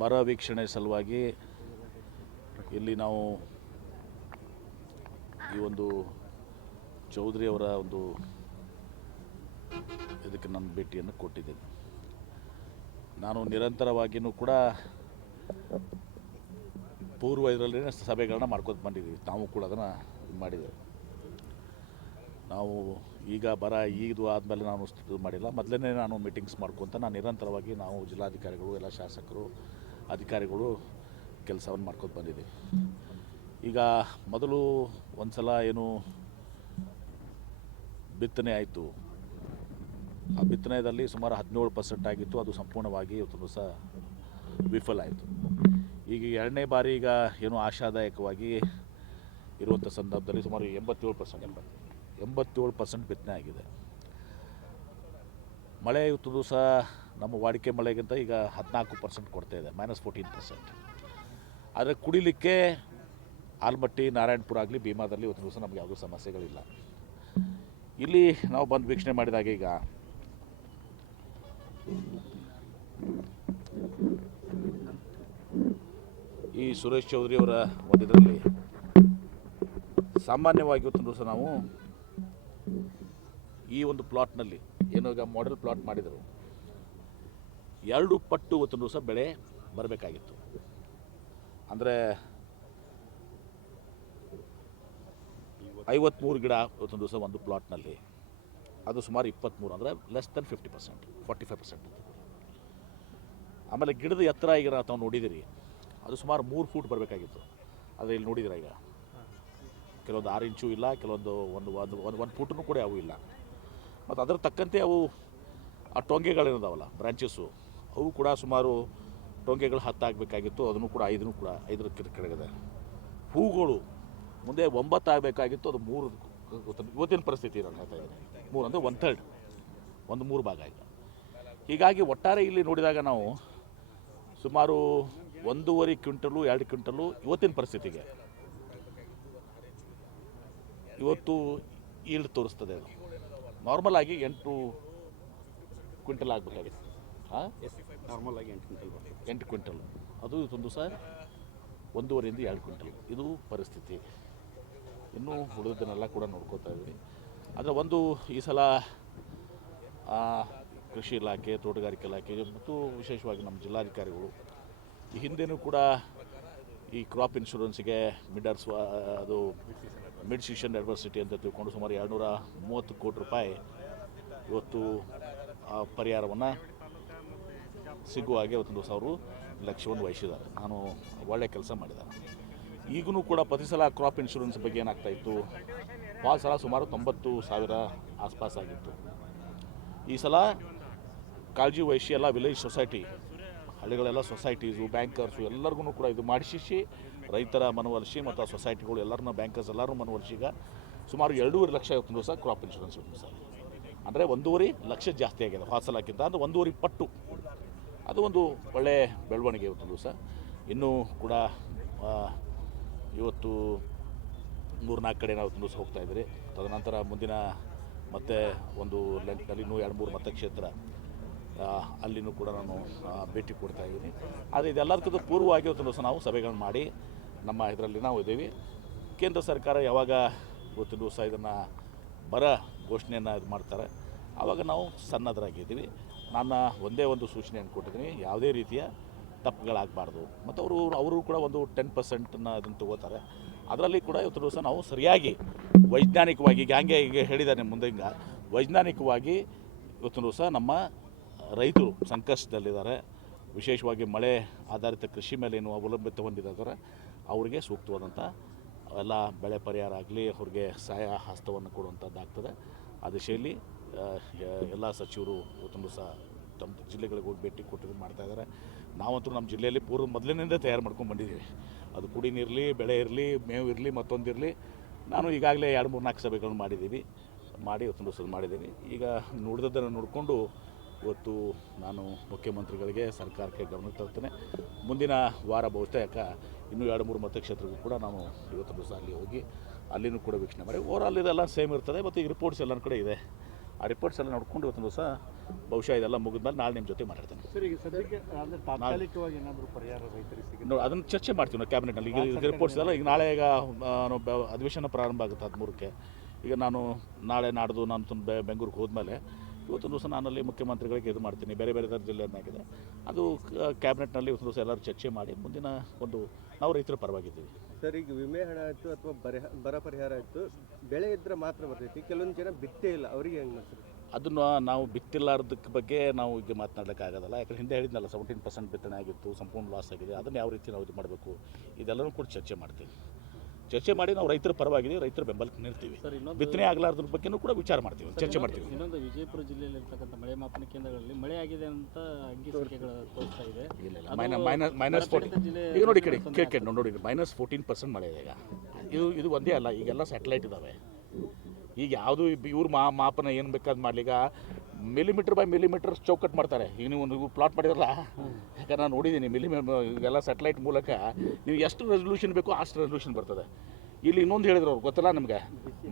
ಬರ ವೀಕ್ಷಣೆ ಸಲುವಾಗಿ ಇಲ್ಲಿ ನಾವು ಈ ಒಂದು ಚೌಧರಿ ಅವರ ಒಂದು ಇದಕ್ಕೆ ನಾನು ಭೇಟಿಯನ್ನು ಕೊಟ್ಟಿದ್ದೇನೆ. ನಾನು ನಿರಂತರವಾಗಿಯೂ ಕೂಡ ಪೂರ್ವ ಇದರಲ್ಲಿ ಸಭೆಗಳನ್ನ ಮಾಡ್ಕೊಂಡು ಬಂದಿದ್ದೀವಿ. ನಾವು ಕೂಡ ಅದನ್ನು ಮಾಡಿದ್ದೇವೆ. ನಾವು ಈಗ ಬರ ಇದು ಆದಮೇಲೆ ನಾನು ಇದು ಮಾಡಿಲ್ಲ, ಮೊದಲೇ ನಾನು ಮೀಟಿಂಗ್ಸ್ ಮಾಡ್ಕೊತ ನಾನು ನಿರಂತರವಾಗಿ ನಾವು ಜಿಲ್ಲಾಧಿಕಾರಿಗಳು ಎಲ್ಲ ಶಾಸಕರು ಅಧಿಕಾರಿಗಳು ಕೆಲಸವನ್ನು ಮಾಡ್ಕೊಂಡು ಬಂದಿದ್ದೀವಿ. ಈಗ ಮೊದಲು ಒಂದು ಸಲ ಏನು ಬಿತ್ತನೆ ಆಯಿತು, ಆ ಬಿತ್ತನೆಯಲ್ಲಿ ಸುಮಾರು 17% ಆಗಿತ್ತು. ಅದು ಸಂಪೂರ್ಣವಾಗಿ ಇವತ್ತು ದಿವಸ ವಿಫಲ ಆಯಿತು. ಈಗ ಎರಡನೇ ಬಾರಿ ಈಗ ಏನು ಆಶಾದಾಯಕವಾಗಿ ಇರುವಂಥ ಸಂದರ್ಭದಲ್ಲಿ ಸುಮಾರು 87% ಬಿತ್ತನೆ ಆಗಿದೆ. ಮಳೆ ಇವತ್ತು ದಿವಸ ನಮ್ಮ ವಾಡಿಕೆ ಮಳೆಗಿಂತ ಈಗ 14% ಕೊಡ್ತಾ ಇದೆ, -14%. ಆದರೆ ಕುಡಿಲಿಕ್ಕೆ ಆಲ್ಮಟ್ಟಿ, ನಾರಾಯಣಪುರ ಆಗಲಿ, ಭೀಮಾದಲ್ಲಿ ಇವತ್ತು ದಿವಸ ನಮಗೆ ಯಾವುದೂ ಸಮಸ್ಯೆಗಳಿಲ್ಲ. ಇಲ್ಲಿ ನಾವು ಬಂದು ವೀಕ್ಷಣೆ ಮಾಡಿದಾಗ ಈಗ ಈ ಸುರೇಶ್ ಚೌಧರಿ ಅವರ ಒಂದು ಇದರಲ್ಲಿ ಸಾಮಾನ್ಯವಾಗಿ ಇವತ್ತು ದಿವಸ ನಾವು ಈ ಒಂದು ಪ್ಲಾಟ್ನಲ್ಲಿ ಏನೋ ಈಗ ಮಾಡೆಲ್ ಪ್ಲಾಟ್ ಮಾಡಿದರು, 2 ಪಟ್ಟು ಇವತ್ತು ದಿವಸ ಬೆಳೆ ಬರಬೇಕಾಗಿತ್ತು. ಅಂದರೆ 53 ಗಿಡ ಇವತ್ತು ದಿವಸ ಒಂದು ಪ್ಲಾಟ್ನಲ್ಲಿ, ಅದು ಸುಮಾರು 23, ಅಂದರೆ ಲೆಸ್ ದೆನ್ 50%, 45%. ಆಮೇಲೆ ಗಿಡದ ಎತ್ತರ ಈಗ ತಾವು ನೋಡಿದಿರಿ, ಅದು ಸುಮಾರು 3 ಫೂಟ್ ಬರಬೇಕಾಗಿತ್ತು. ಆದರೆ ಇಲ್ಲಿ ನೋಡಿದಿರ ಈಗ ಕೆಲವೊಂದು 6 ಇಂಚು ಇಲ್ಲ, ಕೆಲವೊಂದು ಒಂದು ಫೂಟೂ ಕೂಡ ಅವು ಇಲ್ಲ. ಮತ್ತು ಅದರ ತಕ್ಕಂತೆ ಅವು ಆ ಟೊಂಗೆಗಳೇನಿದಾವಲ್ಲ ಬ್ರಾಂಚಸ್ಸು, ಅವು ಕೂಡ ಸುಮಾರು ಟೊಂಗೆಗಳು 10 ಆಗಬೇಕಾಗಿತ್ತು, ಅದನ್ನು ಕೂಡ 5 ಕೆಳಗಿದೆ. ಹೂಗಳು ಮುಂದೆ 9 ಆಗಬೇಕಾಗಿತ್ತು, ಅದು 3. ಇವತ್ತಿನ ಪರಿಸ್ಥಿತಿ ನಾನು ಹೇಳ್ತಾ ಇದ್ದೀನಿ, 3 ಅಂದರೆ 1/3, 3 ಭಾಗ ಈಗ. ಹೀಗಾಗಿ ಒಟ್ಟಾರೆ ಇಲ್ಲಿ ನೋಡಿದಾಗ ನಾವು ಸುಮಾರು 1.5 ಕ್ವಿಂಟಲು 2 ಕ್ವಿಂಟಲು ಇವತ್ತಿನ ಪರಿಸ್ಥಿತಿಗೆ ಇವತ್ತು ಈಲ್ಡ್ ತೋರಿಸ್ತದೆ. ಅದು ನಾರ್ಮಲ್ ಆಗಿ 8 ಕ್ವಿಂಟಲ್ ಆಗಬೇಕಾಗಿತ್ತು. ನಾರ್ಮಲ್ ಆಗಿ 8 ಕ್ವಿಂಟಲ್, ಅದು ಇವತ್ತೊಂದು ಸಹ 1.5 2 ಕ್ವಿಂಟಲ್ ಇದು ಪರಿಸ್ಥಿತಿ. ಇನ್ನೂ ಉಳಿದನ್ನೆಲ್ಲ ಕೂಡ ನೋಡ್ಕೋತಾ ಇದ್ವಿ. ಆದರೆ ಒಂದು ಈ ಸಲ ಕೃಷಿ ಇಲಾಖೆ, ತೋಟಗಾರಿಕೆ ಇಲಾಖೆ ಮತ್ತು ವಿಶೇಷವಾಗಿ ನಮ್ಮ ಜಿಲ್ಲಾಧಿಕಾರಿಗಳು ಈ ಹಿಂದೆನೂ ಕೂಡ ಈ ಕ್ರಾಪ್ ಇನ್ಶೂರೆನ್ಸಿಗೆ ಅದು ಮಿಡ್ ಸೀಸನ್ ಅಡ್ವರ್ಸಿಟಿ ಅಂತ ತಿಳ್ಕೊಂಡು ಸುಮಾರು 230 ಕೋಟಿ ರೂಪಾಯಿ ಇವತ್ತು ಪರಿಹಾರವನ್ನು ಸಿಗುವ ಹಾಗೆ ಇವತ್ತು ದಿವಸ ಅವರು ಲಕ್ಷ್ಯವನ್ನು ವಹಿಸಿದ್ದಾರೆ. ನಾನು ಒಳ್ಳೆಯ ಕೆಲಸ ಮಾಡಿದ್ದಾರೆ. ಈಗೂ ಕೂಡ ಪ್ರತಿ ಸಲ ಕ್ರಾಪ್ ಇನ್ಶೂರೆನ್ಸ್ ಬಗ್ಗೆ ಏನಾಗ್ತಾಯಿತ್ತು, ಭಾಳ ಸಲ ಸುಮಾರು 90,000 ಆಸ್ಪಾಸ್ ಆಗಿತ್ತು. ಈ ಸಲ ಕಾಳಜಿ ವಹಿಸಿ ಎಲ್ಲ ವಿಲೇಜ್ ಸೊಸೈಟಿ, ಹಳ್ಳಿಗಳೆಲ್ಲ ಸೊಸೈಟೀಸು, ಬ್ಯಾಂಕರ್ಸು ಎಲ್ಲರಿಗೂ ಕೂಡ ಇದು ಮಾಡಿಸಿ ರೈತರ ಮನವೊಲಿಸಿ ಮತ್ತು ಆ ಸೊಸೈಟಿಗಳು ಎಲ್ಲರನ್ನ ಬ್ಯಾಂಕರ್ಸ್ ಎಲ್ಲರೂ ಮನವೊಲಿಸಿ ಈಗ ಸುಮಾರು 2.5 ಲಕ್ಷ ಇವತ್ತು ದಿವಸ ಕ್ರಾಪ್ ಇನ್ಶೂರೆನ್ಸ್ ಇವತ್ತು ಸರ್. ಅಂದರೆ 1.5 ಲಕ್ಷ ಜಾಸ್ತಿ ಆಗಿದೆ ಹಾಸಲಕ್ಕಿಂತ, ಅಂದರೆ 1.5 ಪಟ್ಟು. ಅದು ಒಂದು ಒಳ್ಳೆಯ ಬೆಳವಣಿಗೆ ಇವತ್ತು ದಿವಸ. ಇನ್ನೂ ಕೂಡ ಇವತ್ತು 3-4 ಕಡೆ ನಾವು ದಿವಸ ಹೋಗ್ತಾಯಿದ್ರಿ. ತದನಂತರ ಮುಂದಿನ ಮತ್ತೆ ಒಂದು ಲೆಂಕ್ನಲ್ಲಿ ಇನ್ನೂ 2-3 ಮತಕ್ಷೇತ್ರ ಅಲ್ಲಿನೂ ಕೂಡ ನಾನು ಭೇಟಿ ಕೊಡ್ತಾ ಇದ್ದೀನಿ. ಆದರೆ ಇದೆಲ್ಲದಕ್ಕಿಂತ ಪೂರ್ವವಾಗಿ ಇವತ್ತು ದಿವಸ ನಾವು ಸಭೆಗಳನ್ನು ಮಾಡಿ ನಮ್ಮ ಇದರಲ್ಲಿ ನಾವು ಇದ್ದೀವಿ. ಕೇಂದ್ರ ಸರ್ಕಾರ ಯಾವಾಗ ಇವತ್ತು ದಿವಸ ಇದನ್ನು ಬರ ಘೋಷಣೆಯನ್ನು ಇದು ಮಾಡ್ತಾರೆ ಆವಾಗ ನಾವು ಸನ್ನದ್ಧರಾಗಿದ್ದೀವಿ. ನಾನು ಒಂದೇ ಒಂದು ಸೂಚನೆಯನ್ನು ಕೊಟ್ಟಿದ್ದೀನಿ, ಯಾವುದೇ ರೀತಿಯ ತಪ್ಪುಗಳಾಗಬಾರ್ದು. ಮತ್ತು ಅವರು ಕೂಡ ಒಂದು 10% ಅದನ್ನು ತಗೋತಾರೆ. ಅದರಲ್ಲಿ ಕೂಡ ಇವತ್ತು ದಿವಸ ನಾವು ಸರಿಯಾಗಿ ವೈಜ್ಞಾನಿಕವಾಗಿ ಈಗ ಹೇಳಿದ್ದಾರೆ ಮುಂದೆ, ಈಗ ವೈಜ್ಞಾನಿಕವಾಗಿ ಇವತ್ತು ದಿವಸ ನಮ್ಮ ರೈತರು ಸಂಕಷ್ಟದಲ್ಲಿದ್ದಾರೆ. ವಿಶೇಷವಾಗಿ ಮಳೆ ಆಧಾರಿತ ಕೃಷಿ ಮೇಲೆ ಏನು ಅವಲಂಬಿತ ಹೊಂದಿದ್ದಾರೆ ಅವರಿಗೆ ಸೂಕ್ತವಾದಂಥ ಎಲ್ಲ ಬೆಳೆ ಪರಿಹಾರ ಆಗಲಿ, ಅವ್ರಿಗೆ ಸಹಾಯ ಹಸ್ತವನ್ನು ಕೊಡುವಂಥದ್ದಾಗ್ತದೆ. ಆ ದಿಶೆಯಲ್ಲಿ ಎಲ್ಲ ಸಚಿವರು ಇವತ್ತು ದಿವಸ ತಮ್ಮ ಜಿಲ್ಲೆಗಳಿಗೆ ಹೋಗಿ ಭೇಟಿ ಕೊಟ್ಟು ಮಾಡ್ತಾಯಿದ್ದಾರೆ. ನಾವಂತೂ ನಮ್ಮ ಜಿಲ್ಲೆಯಲ್ಲಿ ಮೊದಲಿನಿಂದ ತಯಾರು ಮಾಡ್ಕೊಂಡು ಬಂದಿದ್ದೀವಿ. ಅದು ಕುಡಿ ನೀರಿರಲಿ, ಬೆಳೆ ಇರಲಿ, ಮೇವು ಇರಲಿ, ಮತ್ತೊಂದಿರಲಿ. ನಾನು ಈಗಾಗಲೇ 2-3-4 ಸಭೆಗಳನ್ನು ಮಾಡಿ ಇವತ್ತು ದಿವಸ ಮಾಡಿದ್ದೀನಿ. ಈಗ ನುಡಿದದ್ದನ್ನು ನೋಡಿಕೊಂಡು ಇವತ್ತು ನಾನು ಮುಖ್ಯಮಂತ್ರಿಗಳಿಗೆ, ಸರ್ಕಾರಕ್ಕೆ ಗಮನಕ್ಕೆ ತರ್ತೇನೆ. ಮುಂದಿನ ವಾರ ಬಹುತೇಕ ಇನ್ನೂ 2-3 ಮತಕ್ಷೇತ್ರಕ್ಕೂ ಕೂಡ ನಾನು ಇವತ್ತು ದಿವಸ ಅಲ್ಲಿ ಹೋಗಿ ಅಲ್ಲಿನೂ ಕೂಡ ವೀಕ್ಷಣೆ ಮಾಡಿ ಓವರಾಲ್ ಇದೆಲ್ಲ ಸೇಮ್ ಇರ್ತದೆ. ಮತ್ತು ಈಗ ರಿಪೋರ್ಟ್ಸ್ ಎಲ್ಲ ಕಡೆ ಇದೆ. ಆ ರಿಪೋರ್ಟ್ಸ್ ಎಲ್ಲ ನೋಡ್ಕೊಂಡು ಇವತ್ತು ದಿವಸ ಬಹುಶಃ ಇದೆಲ್ಲ ಮುಗಿದ್ಮೇಲೆ ನಾಳೆ ನಿಮ್ಮ ಜೊತೆ ಮಾತಾಡ್ತೇನೆ. ಸರ್, ಈಗ ಸದ್ಯಕ್ಕೆ ಅಂದರೆ ತಾತ್ಕಾಲಿಕವಾಗಿ ಏನಾದರೂ ಪರಿಹಾರ ರೈತರಿಗೆ ಸಿಗುತ್ತೆ? ನೋಡಿ, ಅದನ್ನು ಚರ್ಚೆ ಮಾಡ್ತೀವಿ ನಾವು ಕ್ಯಾಬಿನೆಟ್ನಲ್ಲಿ. ಈಗ ರಿಪೋರ್ಟ್ಸ್ ಎಲ್ಲ ಈಗ ನಾಳೆ ಈಗ ಅಧಿವೇಶನ ಪ್ರಾರಂಭ ಆಗುತ್ತೆ 13ಕ್ಕೆ. ಈಗ ನಾನು ನಾಳೆ ನಾಡ್ದು ನಾನು ಬೆಂಗಳೂರಿಗೆ ಹೋದ್ಮೇಲೆ ಇವತ್ತೊಂದು ದಿವಸ ನಾನಲ್ಲಿ ಮುಖ್ಯಮಂತ್ರಿಗಳಿಗೆ ಇದು ಮಾಡ್ತೀನಿ. ಬೇರೆ ಬೇರೆ ಜಿಲ್ಲೆಯನ್ನಾಗಿದೆ ಅದು ಕ್ಯಾಬಿನೆಟ್ನಲ್ಲಿ ಇವತ್ತು ದಿವಸ ಎಲ್ಲರೂ ಚರ್ಚೆ ಮಾಡಿ ಮುಂದಿನ ಒಂದು ನಾವು ರೈತರ ಪರವಾಗಿದ್ದೀವಿ. ಸರ್, ಈಗ ವಿಮೆ ಹಣ ಆಯಿತು ಅಥವಾ ಬರ ಪರಿಹಾರ ಆಯಿತು, ಬೆಳೆ ಇದ್ರೆ ಮಾತ್ರ ಬರ್ತೈತಿ. ಕೆಲವೊಂದು ಜನ ಬಿತ್ತೇ ಇಲ್ಲ, ಅವರಿಗೆ ಹೆಂಗೆ ಮಾಡ್ತಾರೆ? ಅದನ್ನು ನಾವು ಬಿತ್ತಿಲ್ಲಾರ್ದಕ್ಕೆ ಬಗ್ಗೆ ನಾವು ಈಗ ಮಾತನಾಡಲಿಕ್ಕೆ ಆಗೋದಲ್ಲ. ಯಾಕಂದ್ರೆ ಹಿಂದೆ ಹೇಳಿದ್ನಲ್ಲ 17% ಬಿತ್ತನೆ ಆಗಿತ್ತು, ಸಂಪೂರ್ಣ ಲಾಸ್ ಆಗಿದೆ. ಅದನ್ನು ಯಾವ ರೀತಿ ನಾವು ಇದು ಮಾಡಬೇಕು ಇದೆಲ್ಲರೂ ಕೂಡ ಚರ್ಚೆ ಮಾಡ್ತೀವಿ. ಚರ್ಚೆ ಮಾಡಿ ನಾವು ರೈತರ ಪರವಾಗಿದ್ದೀವಿ, ರೈತರ ಬೆಂಬಲಕ್ಕೆ ನಿಲ್ತೀವಿ. ಬಿತ್ತನೆ ಆಗಲಾರ್ದ್ರ ಬಗ್ಗೆನೂ ಕೂಡ ವಿಚಾರ ಮಾಡ್ತೀವಿ, ಚರ್ಚೆ ಮಾಡ್ತೀವಿ. ಇನ್ನೊಂದು ವಿಜಯಪುರ ಜಿಲ್ಲೆಯಲ್ಲಿ ಇರ್ತಕ್ಕಂಥ ಮಳೆ ಮಾಪನ ಕೇಂದ್ರಗಳಲ್ಲಿ ಮಳೆ ಆಗಿದೆ ಅಂತ ಅಂಕಿ ಸಂಖ್ಯೆಗಳು ತೋರಿಸ್ತಾ ಇದೆ. ಇಲ್ಲ ಮೈನಸ್ 40 ಈಗ ನೋಡಿ ಕೇಳಿ ನೋಡಿ -14% ಮಳೆ ಇದೆ. ಈಗ ಇದು ಒಂದೇ ಅಲ್ಲ, ಈಗೆಲ್ಲ ಸ್ಯಾಟಲೈಟ್ ಇದ್ದಾವೆ. ಈಗ ಯಾವುದು ಇವ್ರ ಮಾಪನ ಏನು ಬೇಕಾದ್ ಮಾಡಲಿ. ಈಗ ಮಿಲಿಮೀಟರ್ ಬೈ ಮಿಲಿಮೀಟರ್ ಚೌಕಟ್ ಮಾಡ್ತಾರೆ. ಈಗ ನೀವು ಪ್ಲಾಟ್ ಮಾಡಿರಲ್ಲ, ಯಾಕಂದ್ರೆ ನಾನು ನೋಡಿದ್ದೀನಿ ಈಗೆಲ್ಲ ಸ್ಯಾಟಲೈಟ್ ಮೂಲಕ ನೀವು ಎಷ್ಟು ರೆಸಲ್ಯೂಷನ್ ಬೇಕೋ ಅಷ್ಟು ರೆಸಲ್ಯೂಷನ್ ಬರ್ತದೆ. ಇಲ್ಲಿ ಇನ್ನೊಂದು ಹೇಳಿದ್ರು ಅವ್ರು, ಗೊತ್ತಿಲ್ಲ ನಮಗೆ,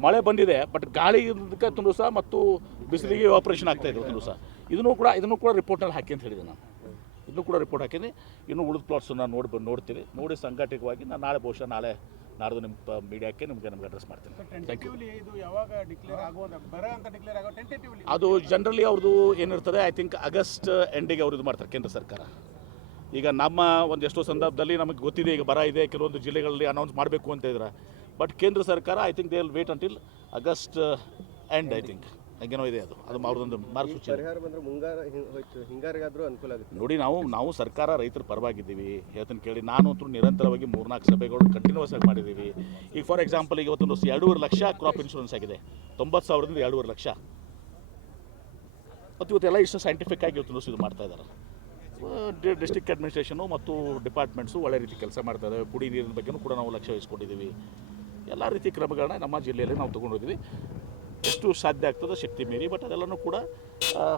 ಮಳೆ ಬಂದಿದೆ ಬಟ್ ಗಾಳಿ ಇದಕ್ಕೆ ಒಂದು ದಿವಸ ಮತ್ತು ಬಿಸಿಲಿಗೆ ಆಪರೇಷನ್ ಆಗ್ತಾಯಿದೆ ಒಂದು ದಿವಸ. ಇದನ್ನು ಕೂಡ ರಿಪೋರ್ಟ್ನಲ್ಲಿ ಹಾಕಿ ಅಂತ ಹೇಳಿದೆ ನಾನು. ಇದನ್ನು ಕೂಡ ರಿಪೋರ್ಟ್ ಹಾಕಿದ್ದೀನಿ. ಇನ್ನೂ ಉಳಿದ ಪ್ಲಾಟ್ಸನ್ನು ನೋಡ್ತೀನಿ. ನೋಡಿ ಸಂಘಟಿತವಾಗಿ ನಾನು ನಾಳೆ ಬಹುಶಃ ನಾಡ್ದು ನಿಮ್ಮ ಮೀಡಿಯಾಕ್ಕೆ ನಿಮಗೆ ಅಡ್ರೆಸ್ ಮಾಡ್ತೀನಿ. Thank you. ಅದು ಜನರಲಿ ಅವ್ರದ್ದು ಏನಿರ್ತದೆ, ಐ ಥಿಂಕ್ ಆಗಸ್ಟ್ ಎಂಡಿಗೆ ಅವ್ರು ಇದು ಮಾಡ್ತಾರೆ ಕೇಂದ್ರ ಸರ್ಕಾರ. ಈಗ ನಮ್ಮ ಎಷ್ಟೋ ಸಂದರ್ಭದಲ್ಲಿ ನಮಗೆ ಗೊತ್ತಿದೆ ಈಗ ಬರ ಇದೆ, ಕೆಲವೊಂದು ಜಿಲ್ಲೆಗಳಲ್ಲಿ ಅನೌನ್ಸ್ ಮಾಡಬೇಕು ಅಂತ ಇದ್ದಾರೆ. ಬಟ್ ಕೇಂದ್ರ ಸರ್ಕಾರ I think they will wait until August end. I think ಹಂಗೇನೋ ಇದೆ. ಅದು ಅವ್ರದ್ದೊಂದು ಮಾರ್ಗಸೂಚಿ. ಪರಿಹಾರ ಬಂದರೆ ಮುಂಗಾರು ಹೋಯ್ತು, ಹಿಂಗಾರಿಗಾದರೂ ಅನುಕೂಲ ಆಗುತ್ತೆ. ನೋಡಿ, ನಾವು ಸರ್ಕಾರ ರೈತರ ಪರವಾಗಿದ್ದೀವಿ. ಹೇಳ್ತೀನಿ ಕೇಳಿ, ನಾನು ಅಂತೂ ನಿರಂತರವಾಗಿ 3-4 ಸಭೆಗಳು ಕಂಟಿನ್ಯೂಸ್ ಆಗಿ ಮಾಡಿದ್ದೀವಿ. ಈಗ ಫಾರ್ ಎಕ್ಸಾಂಪಲ್ ಈಗ ಇವತ್ತೊಂದು 2.5 ಲಕ್ಷ ಕ್ರಾಪ್ ಇನ್ಶೂರೆನ್ಸ್ ಆಗಿದೆ. 90,000ದಿಂದ 2.5 ಲಕ್ಷ. ಮತ್ತು ಇವತ್ತೆಲ್ಲ ಇಷ್ಟು ಸೈಂಟಿಫಿಕ್ ಆಗಿ ಇವತ್ತು ಇದು ಮಾಡ್ತಾ ಇದ್ದಾರೆ. ಡಿಸ್ಟ್ರಿಕ್ಟ್ ಅಡ್ಮಿನಿಸ್ಟ್ರೇಷನು ಮತ್ತು ಡಿಪಾರ್ಟ್ಮೆಂಟ್ಸು ಒಳ್ಳೆ ರೀತಿ ಕೆಲಸ ಮಾಡ್ತಾ ಇದ್ದಾವೆ. ಕುಡಿ ನೀರಿನ ಬಗ್ಗೆನೂ ಕೂಡ ನಾವು ಲಕ್ಷ್ಯ ವಹಿಸ್ಕೊಂಡಿದ್ದೀವಿ. ಎಲ್ಲ ರೀತಿ ಕ್ರಮಗಳನ್ನ ನಮ್ಮ ಜಿಲ್ಲೆಯಲ್ಲಿ ನಾವು ತೊಗೊಂಡಿದ್ದೀವಿ. ಎಷ್ಟು ಸಾಧ್ಯ ಆಗ್ತದೆ ಶಕ್ತಿ ಮೀರಿ. ಬಟ್ ಅದೆಲ್ಲನೂ ಕೂಡ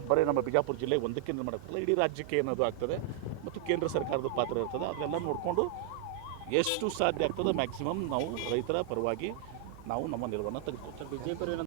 ಬರೀ ನಮ್ಮ ಬಿಜಾಪುರ ಜಿಲ್ಲೆ ಒಂದಕ್ಕೆ ಮಾಡೋಕ್ಕಿಲ್ಲ, ಇಡೀ ರಾಜ್ಯಕ್ಕೆ ಏನದು ಆಗ್ತದೆ ಮತ್ತು ಕೇಂದ್ರ ಸರ್ಕಾರದ ಪಾತ್ರ ಇರ್ತದೆ. ಅದೆಲ್ಲ ನೋಡಿಕೊಂಡು ಎಷ್ಟು ಸಾಧ್ಯ ಆಗ್ತದೆ ಮ್ಯಾಕ್ಸಿಮಮ್ ನಾವು ರೈತರ ಪರವಾಗಿ ನಾವು ನಮ್ಮ ನಿಲುವನ್ನು ತೆಗೆದುಕೊಳ್ತೇವೆ. ವಿಜಯಪುರ